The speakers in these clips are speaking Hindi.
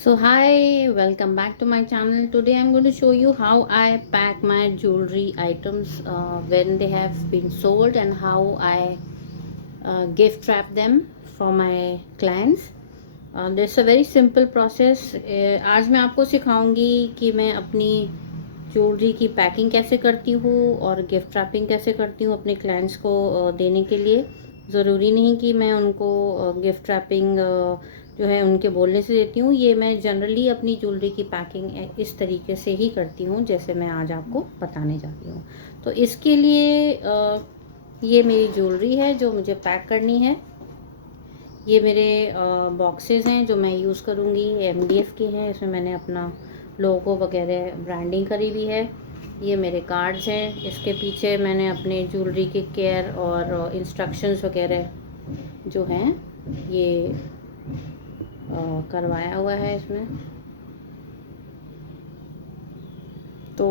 So hi, welcome back to my channel. Today I'm going to show you how I pack my jewelry items when they have been sold and how I gift wrap them for my clients. This a very simple process. आज मैं आपको सिखाऊंगी कि मैं अपनी ज्वेलरी की पैकिंग कैसे करती हूँ और गिफ्ट रैपिंग कैसे करती हूँ अपने क्लाइंट्स को देने के लिए। ज़रूरी नहीं कि मैं उनको गिफ्ट रैपिंग जो है उनके बोलने से देती हूँ। ये मैं जनरली अपनी ज्वेलरी की पैकिंग इस तरीके से ही करती हूँ जैसे मैं आज आपको बताने जाती हूँ। तो इसके लिए ये मेरी ज्वेलरी है जो मुझे पैक करनी है। ये मेरे बॉक्सेस हैं जो मैं यूज़ करूँगी, एमडीएफ के हैं। इसमें मैंने अपना लोगो वगैरह ब्रांडिंग करी हुई है। ये मेरे कार्ड्स हैं। इसके पीछे मैंने अपने ज्वेलरी के केयर और इंस्ट्रक्शंस वगैरह जो हैं ये करवाया हुआ है इसमें। तो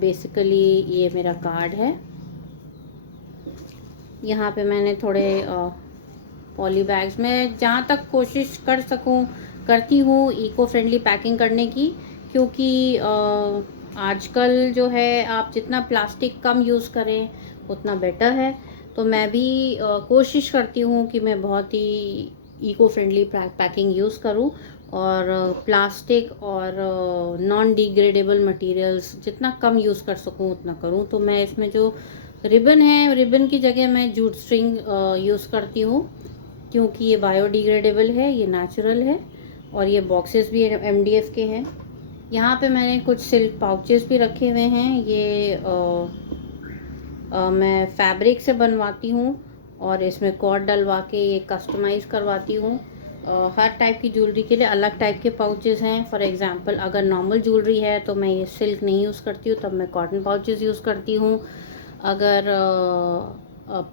बेसिकली ये मेरा कार्ड है। यहाँ पे मैंने थोड़े पॉली बैग्स में जहाँ तक कोशिश कर सकूँ करती हूँ इको फ्रेंडली पैकिंग करने की, क्योंकि आजकल जो है आप जितना प्लास्टिक कम यूज़ करें उतना बेटर है। तो मैं भी कोशिश करती हूँ कि मैं बहुत ही इको फ्रेंडली पैकिंग यूज़ करूँ और प्लास्टिक और नॉन डिग्रेडेबल मटेरियल्स जितना कम यूज़ कर सकूँ उतना करूँ। तो मैं इसमें जो रिबन है, रिबन की जगह मैं जूट स्ट्रिंग यूज़ करती हूँ, क्योंकि ये बायोडिग्रेडेबल है, ये नेचुरल है और ये बॉक्सेस भी एमडीएफ के हैं। यहाँ पे मैंने कुछ सिल्क पाउचेस भी रखे हुए हैं। ये मैं फैब्रिक से बनवाती हूँ और इसमें कॉर्ड डलवा के ये कस्टमाइज़ करवाती हूँ। हर टाइप की ज्वेलरी के लिए अलग टाइप के पाउचेस हैं। फॉर एग्जांपल अगर नॉर्मल ज्वेलरी है तो मैं ये सिल्क नहीं यूज़ करती हूँ, तब मैं कॉटन पाउचेस यूज़ करती हूँ। अगर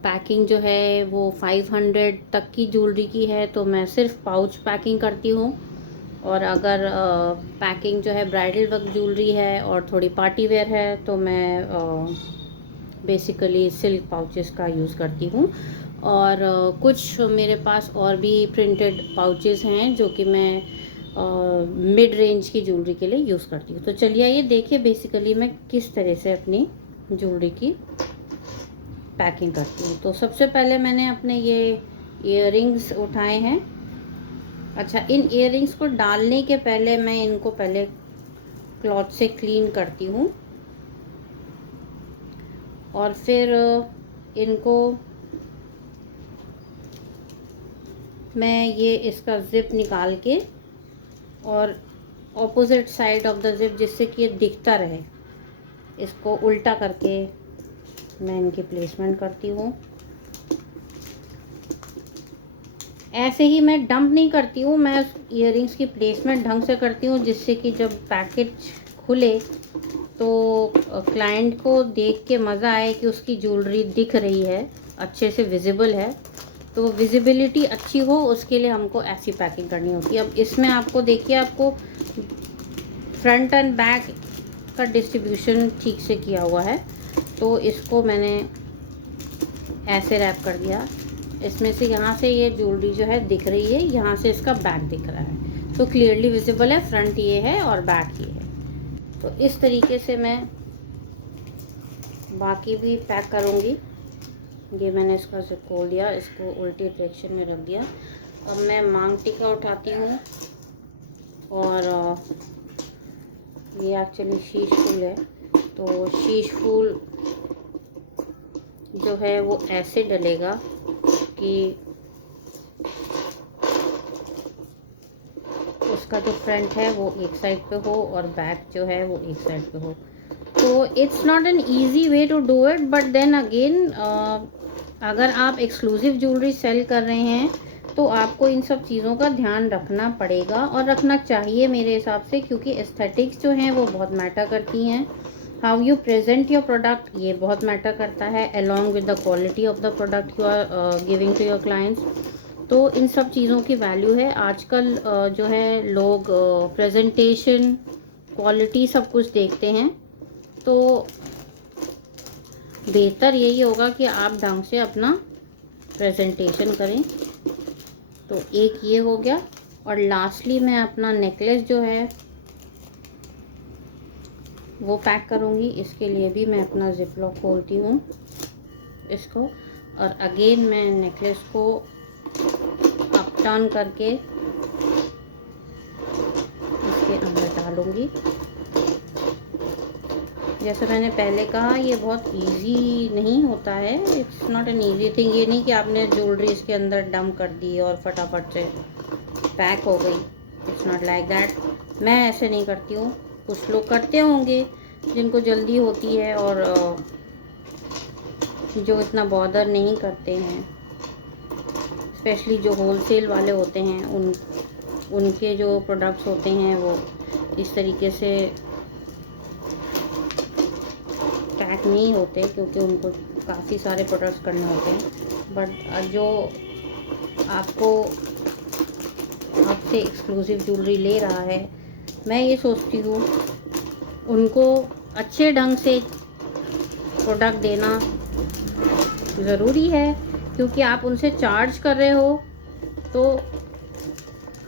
पैकिंग जो है वो 500 तक की ज्वेलरी की है तो मैं सिर्फ पाउच पैकिंग करती हूँ। और अगर पैकिंग जो है ब्राइडल वर्क ज्वेलरी है और थोड़ी पार्टी वेयर है तो मैं बेसिकली सिल्क पाउचेस का यूज़ करती हूँ। और कुछ मेरे पास और भी प्रिंटेड पाउचेस हैं जो कि मैं मिड रेंज की ज्वेलरी के लिए यूज़ करती हूँ। तो चलिए ये देखिए बेसिकली मैं किस तरह से अपनी ज्वेलरी की पैकिंग करती हूँ। तो सबसे पहले मैंने अपने ये इयररिंग्स उठाए हैं। अच्छा, इन इयररिंग्स को डालने के पहले मैं इनको पहले क्लॉथ से क्लीन करती हूँ और फिर इनको मैं ये इसका ज़िप निकाल के और opposite side of the zip जिससे कि ये दिखता रहे, इसको उल्टा करके मैं इनकी प्लेसमेंट करती हूँ। ऐसे ही मैं डंप नहीं करती हूँ, मैं इयररिंग्स की प्लेसमेंट ढंग से करती हूँ जिससे कि जब पैकेज खुले तो क्लाइंट को देख के मज़ा आए कि उसकी ज्वेलरी दिख रही है, अच्छे से विजिबल है। तो विजिबिलिटी अच्छी हो उसके लिए हमको ऐसी पैकिंग करनी होती है। अब इसमें आपको देखिए, आपको फ्रंट एंड बैक का डिस्ट्रीब्यूशन ठीक से किया हुआ है। तो इसको मैंने ऐसे रैप कर दिया। इसमें से यहाँ से ये ज्वेलरी जो है दिख रही है, यहाँ से इसका बैक दिख रहा है तो क्लियरली विजिबल है। फ्रंट ये है और बैक ये है। तो इस तरीके से मैं बाकी भी पैक करूँगी। ये मैंने इसका जिप खोल दिया, इसको उल्टी डायरेक्शन में रख दिया। अब मैं मांग टीका उठाती हूँ और ये एक्चुअली शीश फूल है। तो शीश फूल जो है वो ऐसे डलेगा कि उसका जो फ्रंट है वो एक साइड पे हो और बैक जो है वो एक साइड पे हो। तो it's not an easy way to do it, but then again अगर आप एक्सक्लूसिव ज्वेलरी सेल कर रहे हैं तो आपको इन सब चीज़ों का ध्यान रखना पड़ेगा और रखना चाहिए मेरे हिसाब से, क्योंकि एस्थेटिक्स जो हैं वो बहुत मैटर करती हैं। How you present your product ये बहुत मैटर करता है, along with the quality of the product you are giving to your clients. तो इन सब चीज़ों की वैल्यू है। आजकल जो है लोग प्रेजेंटेशन, क्वालिटी सब कुछ देखते हैं। तो बेहतर यही होगा कि आप ढंग से अपना प्रेजेंटेशन करें। तो एक ये हो गया। और लास्टली मैं अपना नेकलेस जो है वो पैक करूँगी। इसके लिए भी मैं अपना जिप लॉक खोलती हूँ इसको, और अगेन मैं नेकलेस को अप टर्न करके इसके अंदर डालूँगी। जैसे मैंने पहले कहा, ये बहुत इजी नहीं होता है, it's not an easy thing. ये नहीं कि आपने ज्वेलरी इसके अंदर डंप कर दी और फटाफट से पैक हो गई, इट्स नॉट लाइक दैट। मैं ऐसे नहीं करती हूँ, कुछ लोग करते होंगे जिनको जल्दी होती है और जो इतना बॉदर नहीं करते हैं, स्पेशली जो होलसेल वाले होते हैं, उनके जो प्रोडक्ट्स होते हैं वो इस तरीके से पैक नहीं होते, क्योंकि उनको काफ़ी सारे प्रोडक्ट्स करने होते हैं। बट जो आपसे एक्सक्लूसिव ज्वेलरी ले रहा है, मैं ये सोचती हूँ उनको अच्छे ढंग से प्रोडक्ट देना ज़रूरी है, क्योंकि आप उनसे चार्ज कर रहे हो तो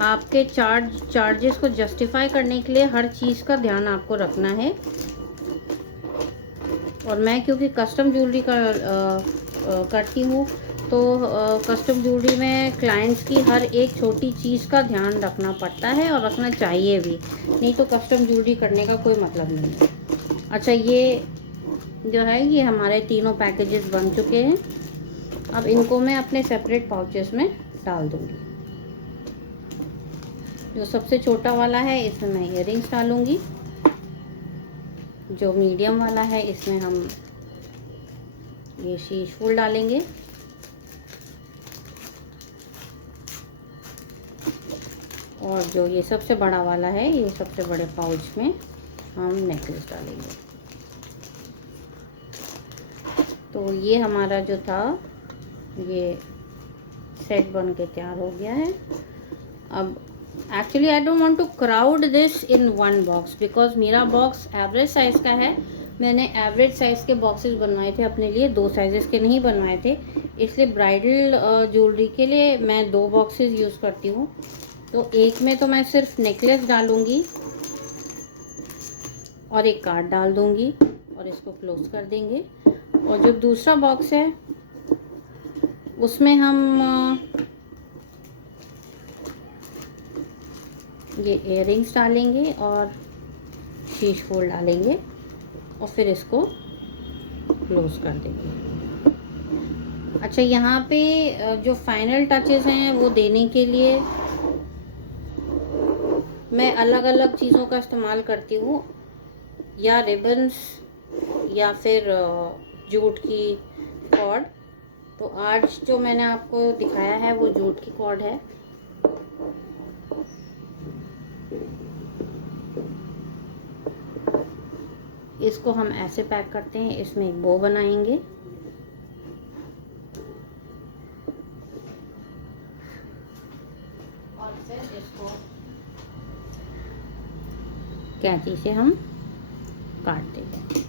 आपके चार्जेस को जस्टिफाई करने के लिए हर चीज़ का ध्यान आपको रखना है। और मैं क्योंकि कस्टम ज्वेलरी करती हूँ, तो कस्टम ज्वेलरी में क्लाइंट्स की हर एक छोटी चीज़ का ध्यान रखना पड़ता है और रखना चाहिए भी, नहीं तो कस्टम ज्वेलरी करने का कोई मतलब नहीं है। अच्छा, ये जो है ये हमारे तीनों पैकेजेस बन चुके हैं। अब इनको मैं अपने सेपरेट पाउचेस में डाल दूँगी। जो सबसे छोटा वाला है इसमें मैं इयररिंग्स डालूँगी, जो मीडियम वाला है इसमें हम ये शीश फूल डालेंगे, और जो ये सबसे बड़ा वाला है, ये सबसे बड़े पाउच में हम नेकलेस डालेंगे। तो ये हमारा जो था ये सेट बन के तैयार हो गया है। अब actually I don't want to crowd this in one box, because मेरा बॉक्स एवरेज साइज़ का है। मैंने एवरेज साइज़ के बॉक्सेस बनवाए थे अपने लिए, 2 साइजेस के नहीं बनवाए थे। इसलिए ब्राइडल ज्वेलरी के लिए मैं 2 बॉक्सेस यूज़ करती हूँ। तो एक में तो मैं सिर्फ नेकलेस डालूँगी और एक कार्ड डाल दूँगी और इसको क्लोज कर देंगे। और जो दूसरा बॉक्स है उसमें हम ये इयररिंग्स डालेंगे और शीश फूल डालेंगे और फिर इसको क्लोज कर देंगे। अच्छा, यहाँ पे जो फाइनल टचेस हैं वो देने के लिए मैं अलग अलग चीज़ों का इस्तेमाल करती हूँ, या रिबन्स या फिर जूट की कॉर्ड। तो आज जो मैंने आपको दिखाया है वो जूट की कॉर्ड है। इसको हम ऐसे पैक करते हैं, इसमें एक बो बनाएंगे और फिर इसको कैंची से हम काट देंगे।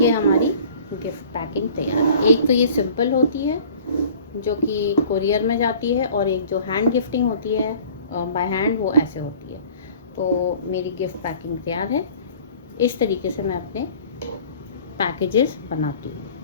ये हमारी गिफ्ट पैकिंग तैयार है। एक तो ये सिंपल होती है जो कि कोरियर में जाती है, और एक जो हैंड गिफ्टिंग होती है बाय हैंड, वो ऐसे होती है। तो मेरी गिफ्ट पैकिंग तैयार है। इस तरीके से मैं अपने पैकेजेस बनाती हूँ।